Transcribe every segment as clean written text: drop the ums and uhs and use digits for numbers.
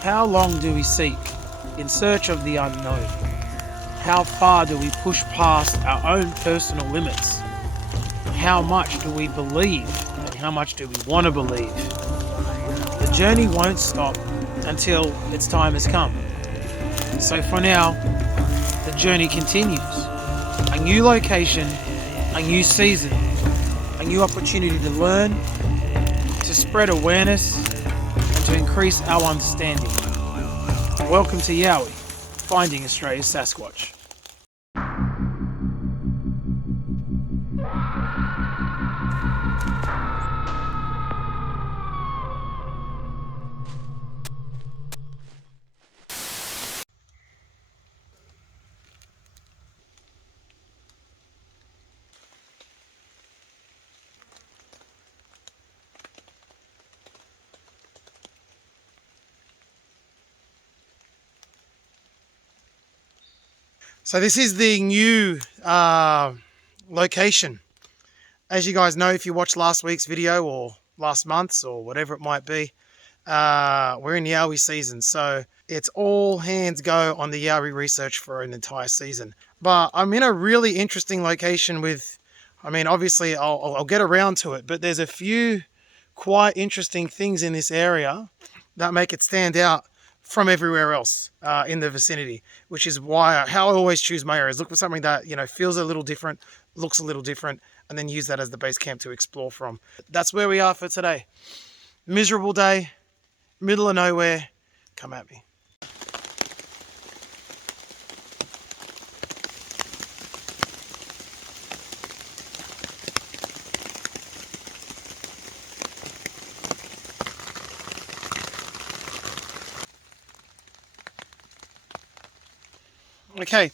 How long do we seek in search of the unknown? How far do we push past our own personal limits? How much do we believe and how much do we want to believe? The journey won't stop until its time has come. So for now, the journey continues. A new location, a new season, a new opportunity to learn, to spread awareness, and to increase our understanding. Welcome to YOWIE, finding Australia's Sasquatch. So this is the new location. As you guys know, if you watched last week's video or last month's or whatever it might be, we're in Yowie season. So it's all hands go on the Yowie research for an entire season. But I'm in a really interesting location with, obviously I'll get around to it, but there's a few quite interesting things in this area that make it stand out from everywhere else in the vicinity, which is how I always choose my areas. Look for something that, feels a little different, looks a little different, and then use that as the base camp to explore from. That's where we are for today. Miserable day, middle of nowhere. Come at me. Okay,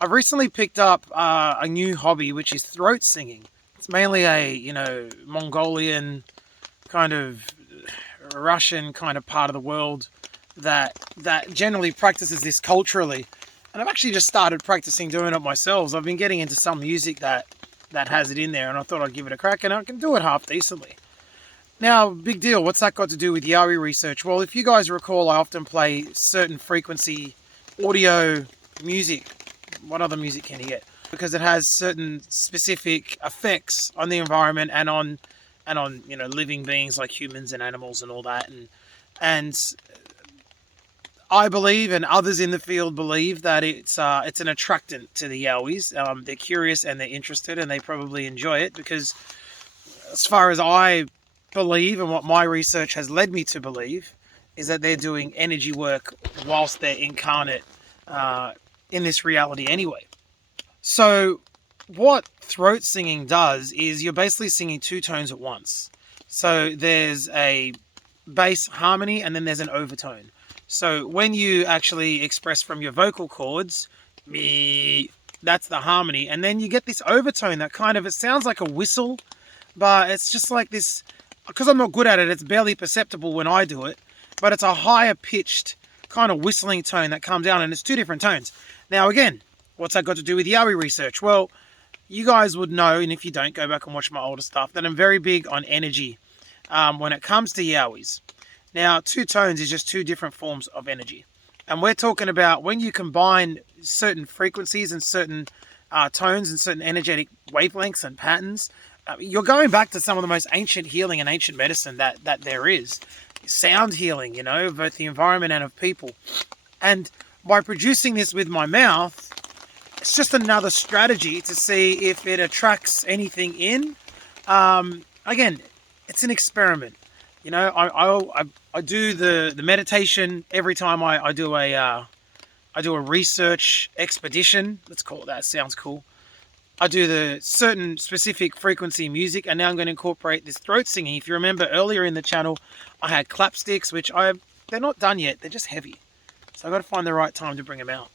I've recently picked up a new hobby, which is throat singing. It's mainly a, Mongolian kind of Russian kind of part of the world that generally practices this culturally. And I've actually just started practicing doing it myself. I've been getting into some music that has it in there, and I thought I'd give it a crack, and I can do it half decently. Now, big deal, what's that got to do with Yowie research? Well, if you guys recall, I often play certain frequency audio music. What other music can you get? Because it has certain specific effects on the environment and on living beings like humans and animals and all that. And I believe, and others in the field believe, that it's an attractant to the Yowies. They're curious and they're interested, and they probably enjoy it because, as far as I believe and what my research has led me to believe, is that they're doing energy work whilst they're incarnate in this reality anyway. So what throat singing does is you're basically singing two tones at once. So there's a bass harmony and then there's an overtone. So when you actually express from your vocal cords, me, that's the harmony. And then you get this overtone that it sounds like a whistle, but it's just like this, because I'm not good at it, it's barely perceptible when I do it, but it's a higher pitched kind of whistling tone that comes down, and it's two different tones. Now again, what's that got to do with Yowie research? Well, you guys would know, and if you don't, go back and watch my older stuff, that I'm very big on energy when it comes to Yowies. Now, two tones is just two different forms of energy. And we're talking about when you combine certain frequencies and certain tones and certain energetic wavelengths and patterns, you're going back to some of the most ancient healing and ancient medicine that there is. Sound healing, both the environment and of people. And by producing this with my mouth, it's just another strategy to see if it attracts anything in. Again, it's an experiment. I do the meditation every time I do a research expedition. Let's call it that. Sounds cool. I do the certain specific frequency music, and now I'm going to incorporate this throat singing. If you remember earlier in the channel, I had clap sticks, which they're not done yet. They're just heavy. So I've got to find the right time to bring them out.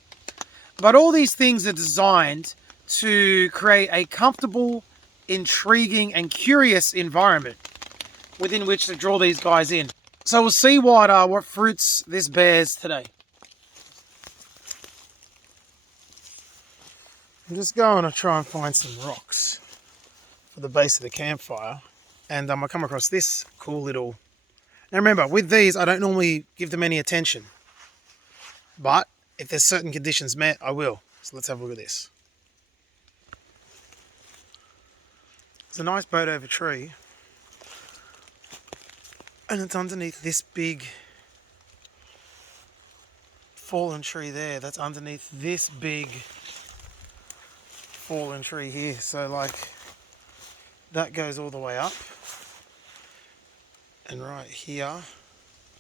But all these things are designed to create a comfortable, intriguing, and curious environment within which to draw these guys in. So we'll see what fruits this bears today. I'm just going to try and find some rocks for the base of the campfire, and I come across this cool little Now remember, with these, I don't normally give them any attention. But if there's certain conditions met, I will. So let's have a look at this. There's a nice boat over tree. And it's underneath this big fallen tree there. That's underneath this big fallen tree here. So like that goes all the way up. And right here,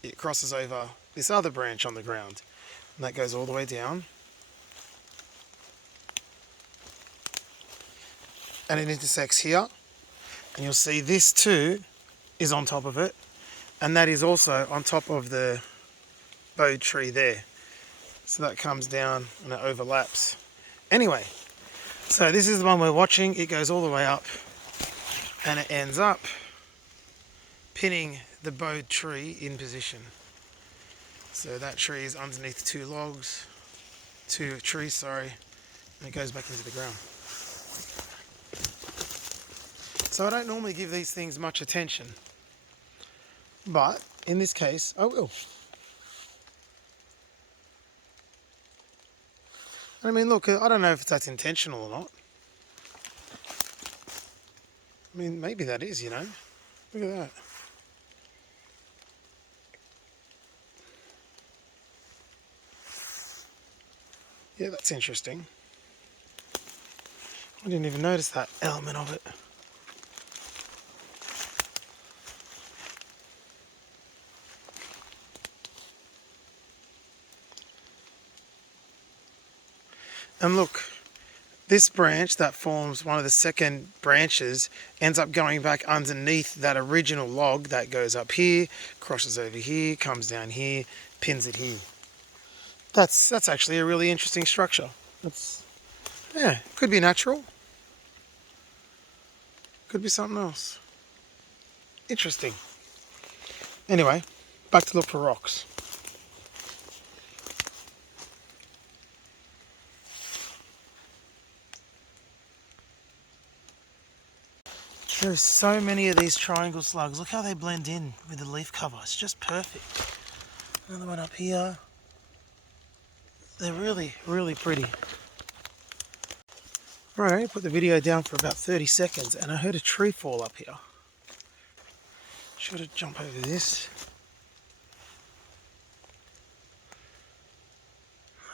it crosses over this other branch on the ground. And that goes all the way down. And it intersects here. And you'll see this too is on top of it. And that is also on top of the bowed tree there. So that comes down and it overlaps. Anyway, so this is the one we're watching. It goes all the way up and it ends up pinning the bowed tree in position. So that tree is underneath two trees, sorry, and it goes back into the ground. So I don't normally give these things much attention, but in this case, I will. I mean, look, I don't know if that's intentional or not. I mean, maybe that is, you know. Look at that. Yeah, that's interesting. I didn't even notice that element of it. And look, this branch that forms one of the second branches ends up going back underneath that original log that goes up here, crosses over here, comes down here, pins it here. That's actually a really interesting structure. Yeah, could be natural. Could be something else. Interesting. Anyway, back to look for rocks. There's so many of these triangle slugs. Look how they blend in with the leaf cover. It's just perfect. Another one up here. They're really, really pretty. Right, I put the video down for about 30 seconds and I heard a tree fall up here. Should have jumped over this.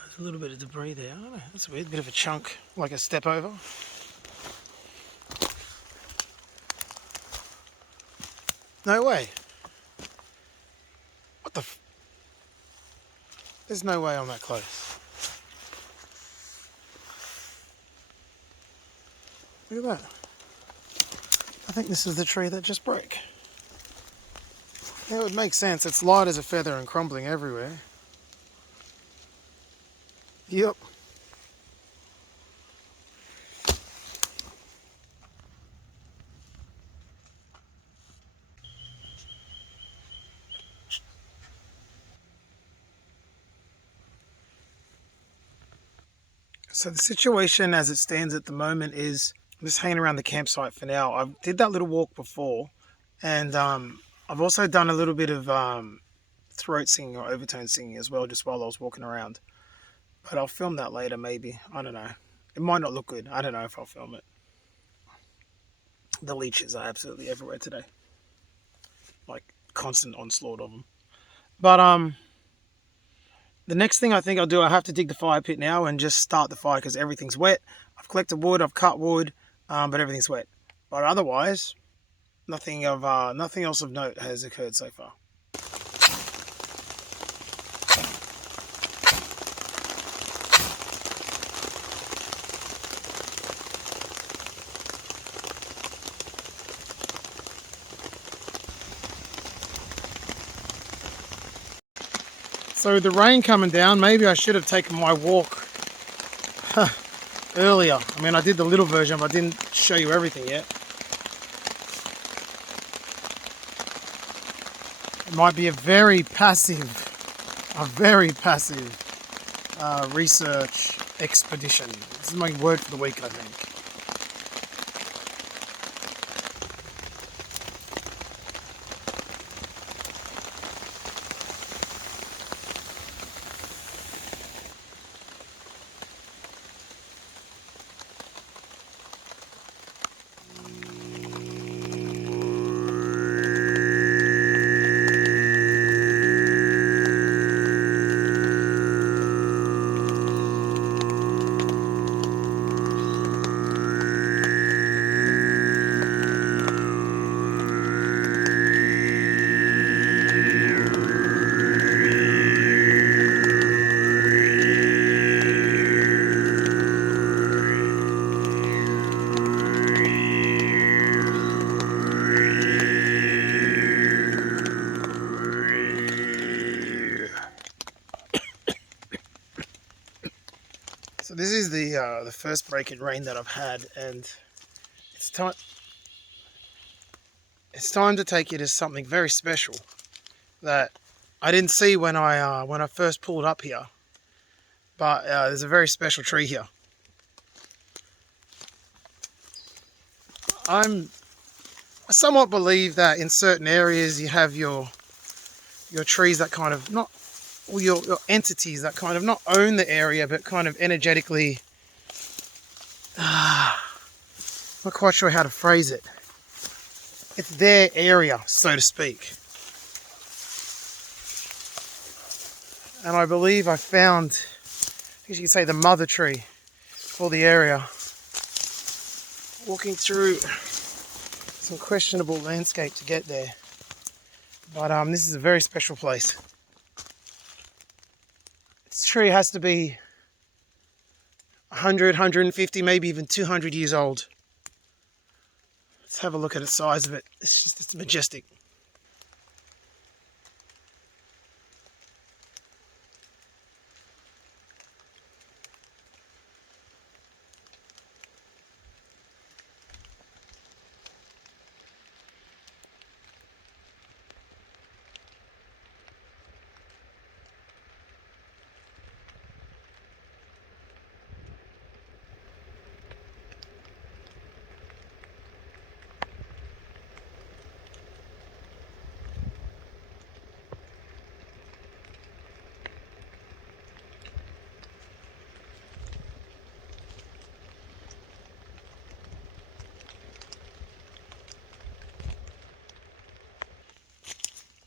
There's a little bit of debris there. I don't know, that's weird. Bit of a chunk, like a step over. No way. What the There's no way I'm that close. Look at that. I think this is the tree that just broke. Yeah, it would make sense. It's light as a feather and crumbling everywhere. Yep. So the situation as it stands at the moment is I'm just hanging around the campsite for now. I did that little walk before, and I've also done a little bit of throat singing or overtone singing as well, just while I was walking around. But I'll film that later, maybe. I don't know. It might not look good. I don't know if I'll film it. The leeches are absolutely everywhere today. Like, constant onslaught of them. But the next thing I think I'll do, I have to dig the fire pit now and just start the fire because everything's wet. I've collected wood, I've cut wood, but everything's wet. But otherwise, nothing else of note has occurred so far. So the rain coming down, maybe I should have taken my walk earlier. I mean, I did the little version, but I didn't show you everything yet. It might be a very passive research expedition. This is my word for the week, I think. So this is the first break in rain that I've had, and it's time. It's time to take you to something very special that I didn't see when I first pulled up here. But there's a very special tree here. I somewhat believe that in certain areas you have your trees that kind of not, or your entities that kind of not own the area, but kind of energetically. Not quite sure how to phrase it. It's their area, so to speak. And I believe I found, I guess you could say, the mother tree for the area. Walking through some questionable landscape to get there. But this is a very special place. This tree has to be 100, 150, maybe even 200 years old. Let's have a look at the size of it. It's majestic.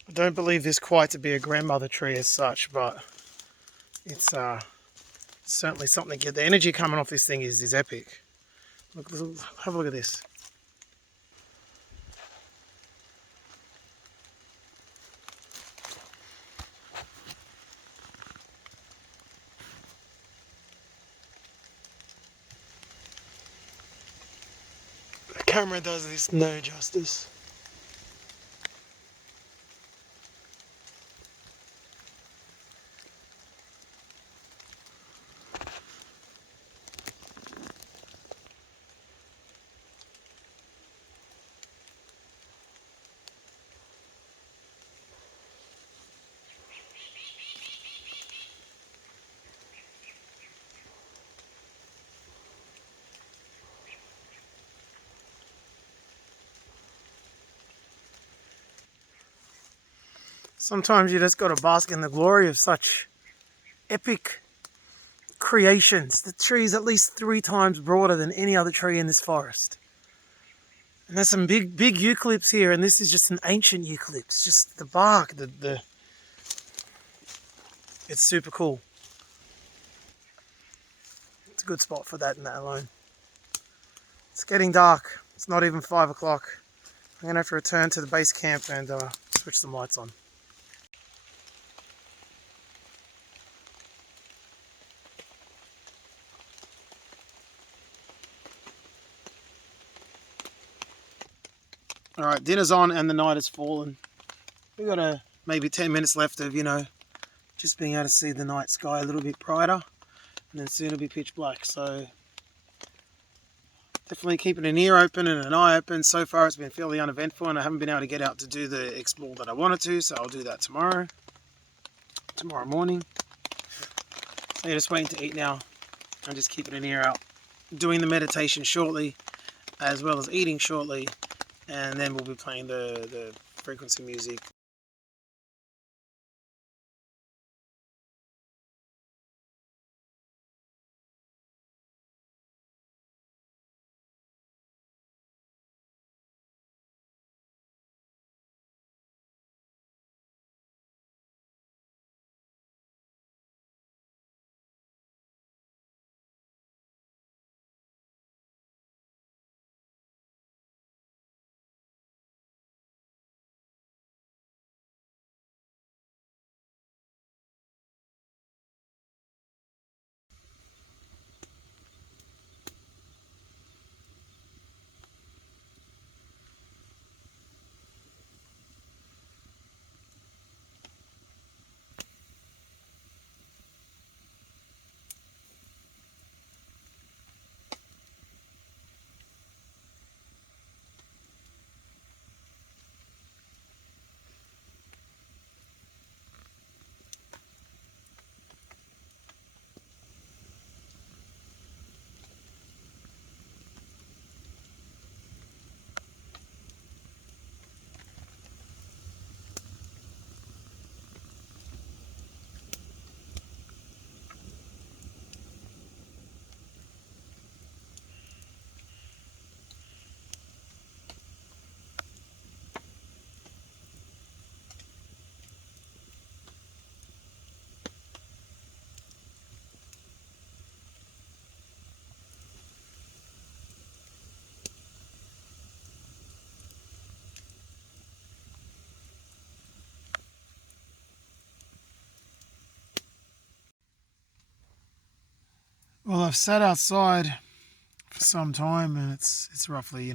I don't believe this quite to be a grandmother tree as such, but it's certainly something good. The energy coming off this thing is epic. Look, have a look at this. The camera does this no justice. Sometimes you just got to bask in the glory of such epic creations. The tree is at least 3 times broader than any other tree in this forest. And there's some big eucalypts here, and this is just an ancient eucalypt. Just the bark, it's super cool. It's a good spot for that and that alone. It's getting dark. It's not even 5 o'clock. I'm gonna have to return to the base camp and switch some lights on. Alright, dinner's on and the night has fallen. We've got maybe 10 minutes left of, just being able to see the night sky a little bit brighter. And then soon it'll be pitch black. So definitely keeping an ear open and an eye open. So far it's been fairly uneventful and I haven't been able to get out to do the explore that I wanted to. So I'll do that tomorrow morning. So you're just waiting to eat now. I'm just keeping an ear out. Doing the meditation shortly, as well as eating shortly. And then we'll be playing the frequency music. Well, I've sat outside for some time, and it's roughly,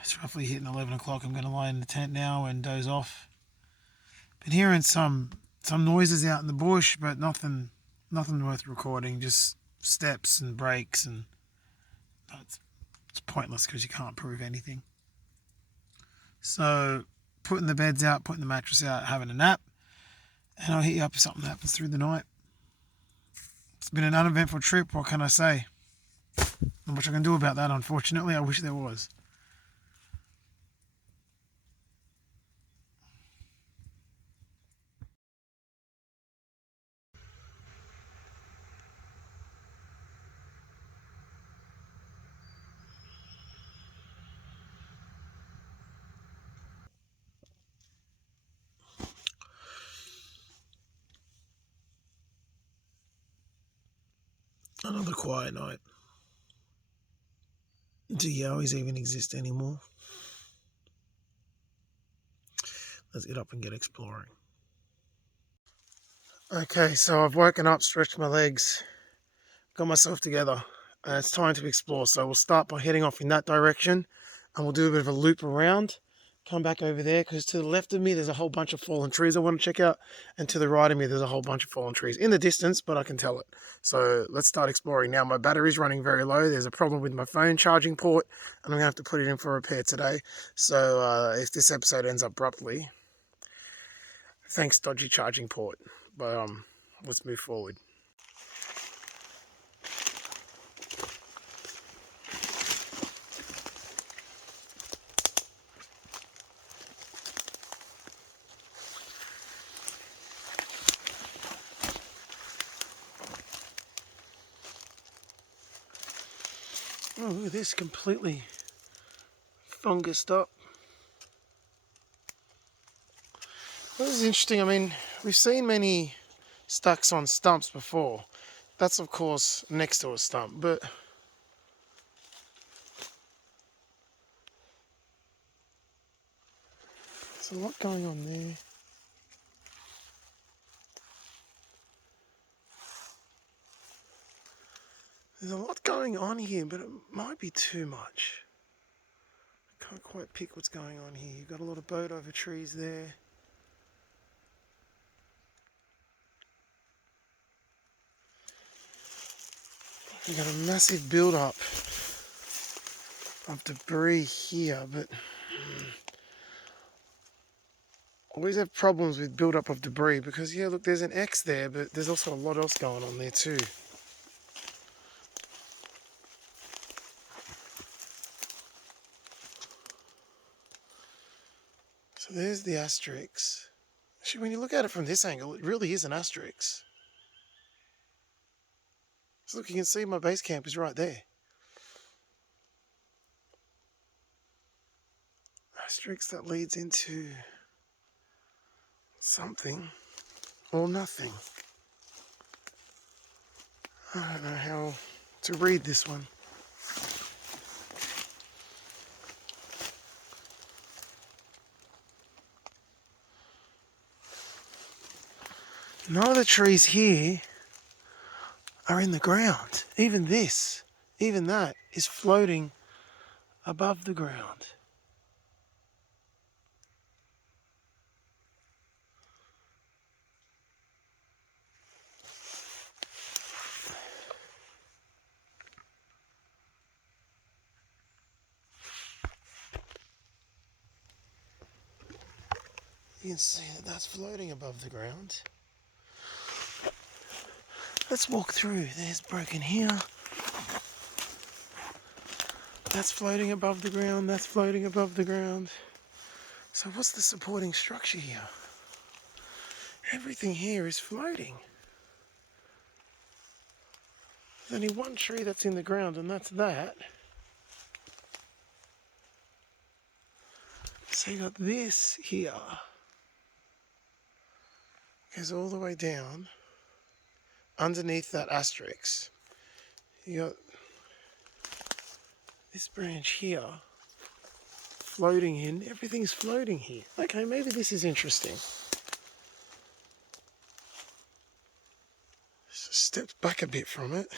it's roughly hitting 11 o'clock. I'm going to lie in the tent now and doze off. Been hearing some noises out in the bush, but nothing worth recording. Just steps and breaks, and it's pointless because you can't prove anything. So, putting the beds out, putting the mattress out, having a nap, and I'll hit you up if something happens through the night. It's been an uneventful trip, what can I say? Not much I can do about that, unfortunately. I wish there was. Another quiet night. Do yowies even exist anymore? Let's get up and get exploring. Okay, so I've woken up, stretched my legs, got myself together, and it's time to explore. So we'll start by heading off in that direction, and we'll do a bit of a loop around, come back over there, because to the left of me there's a whole bunch of fallen trees I want to check out, and to the right of me there's a whole bunch of fallen trees in the distance, but I can tell it. So let's start exploring now. My battery's running very low. There's a problem with my phone charging port, and I'm going to have to put it in for repair today. So if this episode ends abruptly, thanks dodgy charging port. But let's move forward. Oh, look at this, completely fungused up. Well, this is interesting. I mean, we've seen many stacks on stumps before. That's, of course, next to a stump, but there's a lot going on there. There's a lot going on here, but it might be too much. I can't quite pick what's going on here. You've got a lot of boat over trees there. You've got a massive build-up of debris here, but always have problems with build-up of debris because, yeah, look, there's an X there, but there's also a lot else going on there too. So there's the asterisk. Actually, when you look at it from this angle, it really is an asterisk. So look, you can see my base camp is right there. Asterisk that leads into something or nothing. I don't know how to read this one. None of the trees here are in the ground. Even this, even that is floating above the ground. You can see that that's floating above the ground. Let's walk through. There's broken here. That's floating above the ground. That's floating above the ground. So what's the supporting structure here? Everything here is floating. There's only one tree that's in the ground, and that's that. So you got this here. Goes all the way down underneath that asterisk. You got this branch here floating in. Everything's floating here. Okay, maybe this is interesting. Let's just stepped back a bit from it.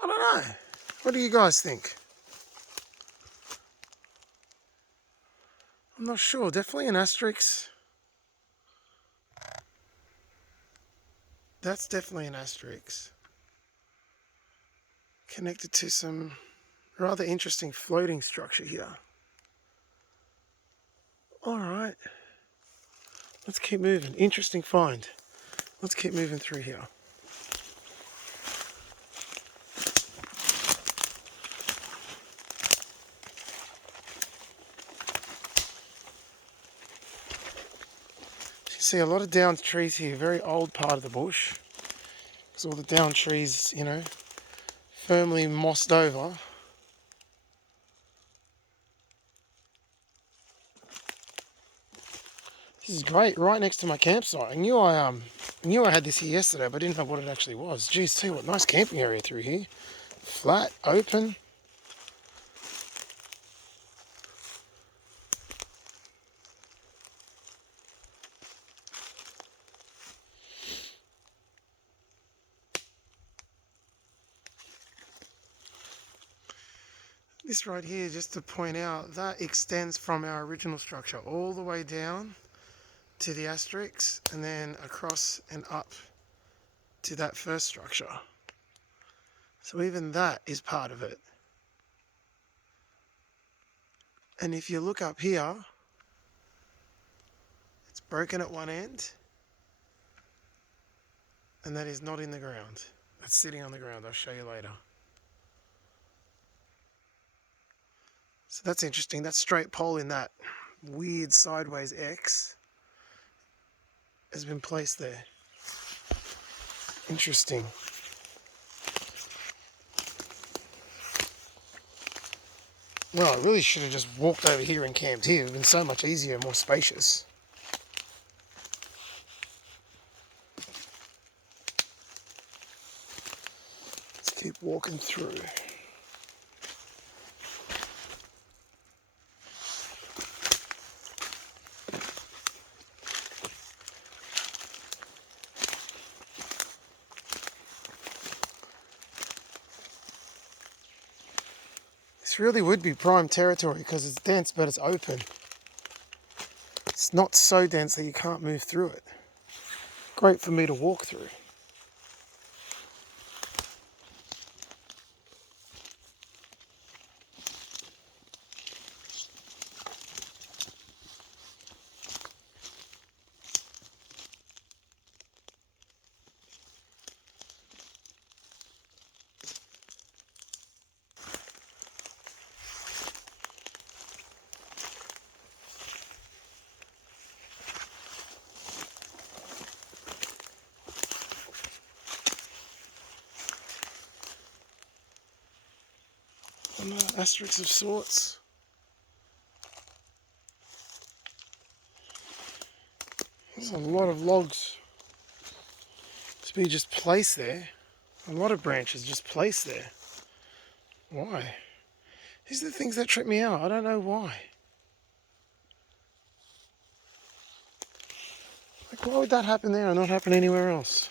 I don't know. What do you guys think? I'm not sure. Definitely an asterisk. That's definitely an asterisk. Connected to some rather interesting floating structure here. Alright. Let's keep moving. Interesting find. Let's keep moving through here. You see a lot of downed trees here. Very old part of the bush. Because all the downed trees, you know, firmly mossed over. This is great, right next to my campsite. I knew I had this here yesterday, but I didn't know what it actually was. Geez, see what nice camping area through here. Flat, open. This right here, just to point out, that extends from our original structure all the way down to the asterisks and then across and up to that first structure. So even that is part of it. And if you look up here, it's broken at one end, and that is not in the ground. That's sitting on the ground. I'll show you later. So that's interesting. That straight pole in that weird sideways X has been placed there. Interesting. Well, I really should have just walked over here and camped here. It would have been so much easier and more spacious. Let's keep walking through. This really would be prime territory because it's dense but it's open. It's not so dense that you can't move through it. Great for me to walk through. Another asterisk of sorts. There's a lot of logs to be just placed there. A lot of branches just placed there. Why? These are the things that trip me out. I don't know why. Like, why would that happen there and not happen anywhere else?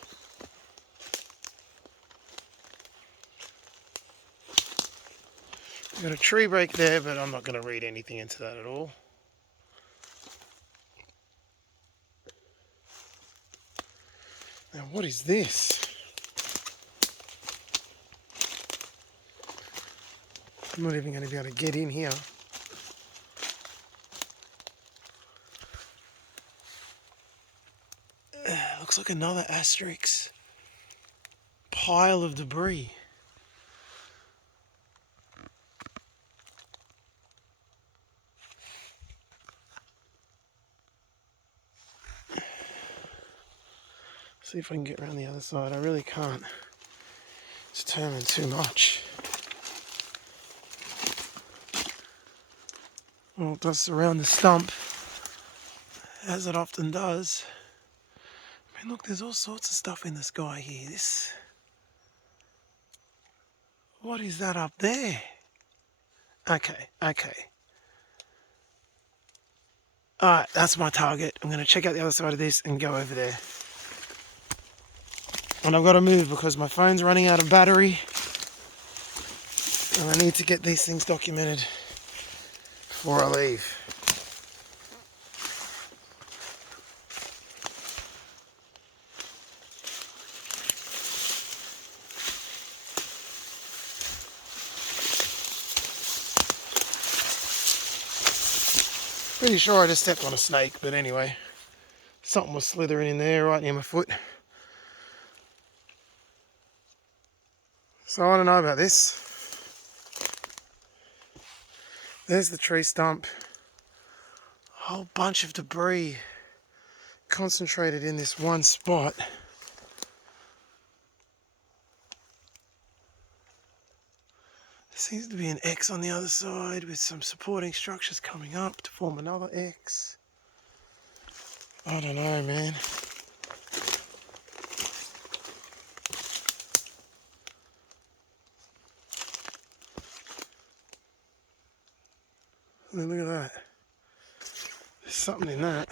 Got a tree break there, but I'm not going to read anything into that at all. Now, what is this? I'm not even going to be able to get in here. Looks like another asterisk pile of debris. See if I can get around the other side. I really can't determine too much. Well, it does surround the stump, as it often does. I mean, look, there's all sorts of stuff in the sky here. What is that up there? Okay. Alright, that's my target. I'm going to check out the other side of this and go over there. And I've got to move because my phone's running out of battery. And I need to get these things documented before I leave. Pretty sure I just stepped on a snake, but anyway. Something was slithering in there right near my foot. So I don't know about this. There's the tree stump. A whole bunch of debris concentrated in this one spot. There seems to be an X on the other side with some supporting structures coming up to form another X. I don't know, man. I mean, look at that. There's something in that.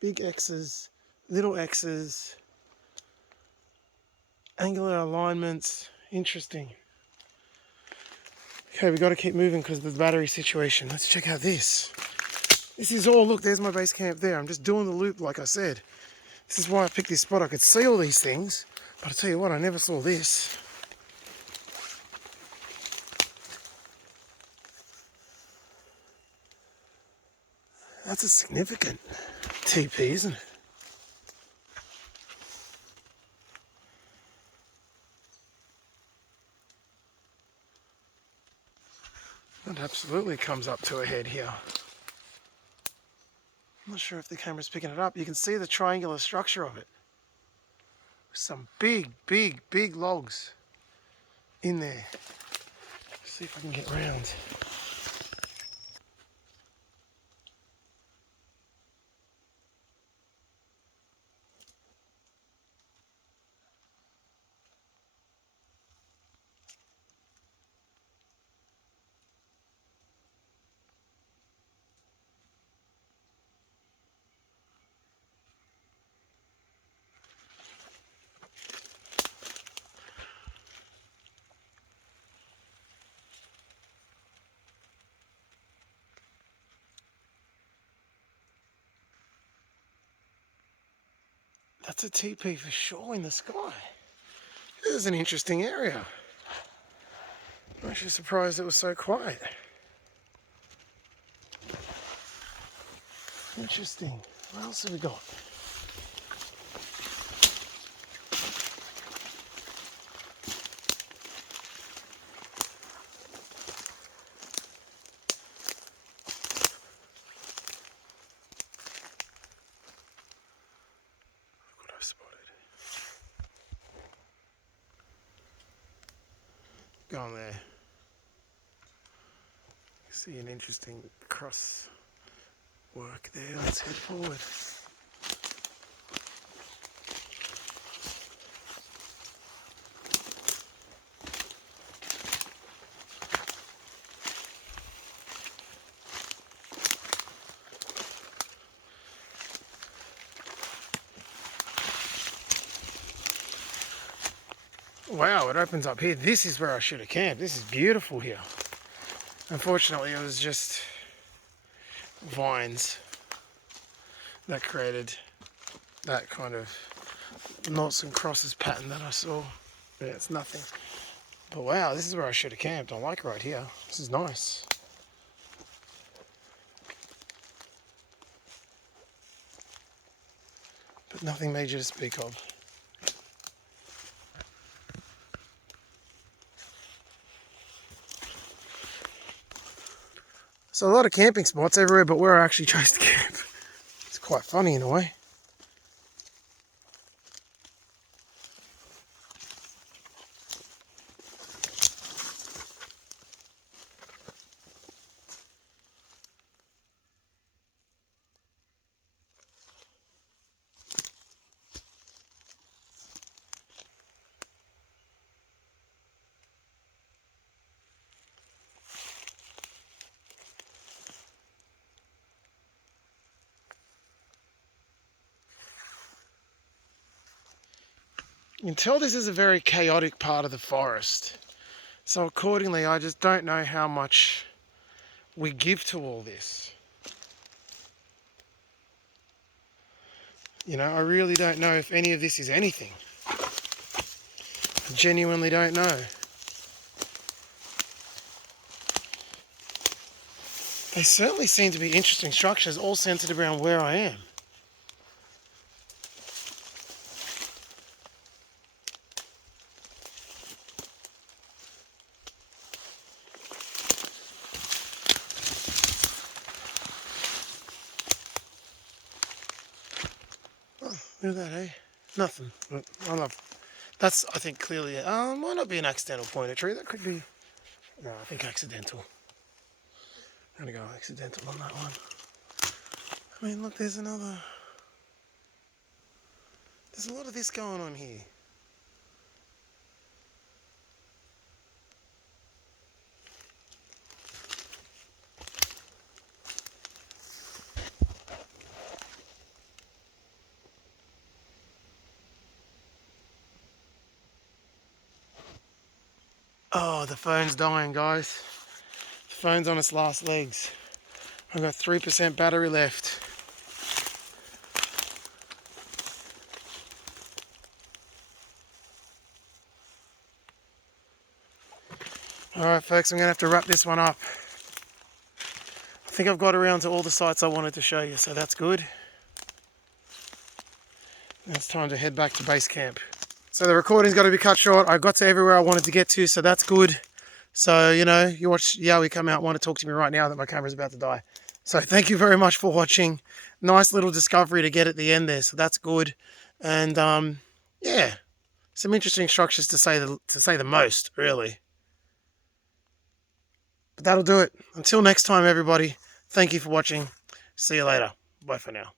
Big X's, little X's, angular alignments. Interesting. Okay, we got to keep moving because of the battery situation. Let's check out this. This is all, look, there's my base camp there. I'm just doing the loop like I said. This is why I picked this spot. I could see all these things, but I tell you what, I never saw this. That's a significant TP, isn't it? That absolutely comes up to a head here. I'm not sure if the camera's picking it up. You can see the triangular structure of it. Some big, big, big logs in there. Let's see if I can get round. That's a TP for sure in the sky. This is an interesting area. I'm actually surprised it was so quiet. Interesting. What else have we got? Look what I've spotted. Go on there. See an interesting cross work there. Let's head forward. Wow, it opens up here. This is where I should have camped. This is beautiful here. Unfortunately, it was just vines that created that kind of noughts and crosses pattern that I saw. Yeah, it's nothing. But wow, this is where I should have camped. I like right here. This is nice. But nothing major to speak of. So a lot of camping spots everywhere, but where I actually chose to camp. It's quite funny in a way. You can tell this is a very chaotic part of the forest. So accordingly, I just don't know how much we give to all this. You know, I really don't know if any of this is anything. I genuinely don't know. They certainly seem to be interesting structures, all centered around where I am. Oh, look at that, eh? Nothing. That's, I think, clearly, might not be an accidental pointer tree. That could be, no, I think accidental. I'm going to go accidental on that one. I mean, look, there's a lot of this going on here. Oh, the phone's dying, guys. The phone's on its last legs. I've got 3% battery left. Alright folks, I'm going to have to wrap this one up. I think I've got around to all the sites I wanted to show you, so that's good. Now it's time to head back to base camp. So the recording's got to be cut short. I got to everywhere I wanted to get to, so that's good. So, you know, you watch Yowie come out and want to talk to me right now that my camera's about to die. So thank you very much for watching. Nice little discovery to get at the end there, so that's good. And yeah, some interesting structures to say the most, really. But that'll do it. Until next time, everybody, thank you for watching. See you later. Bye for now.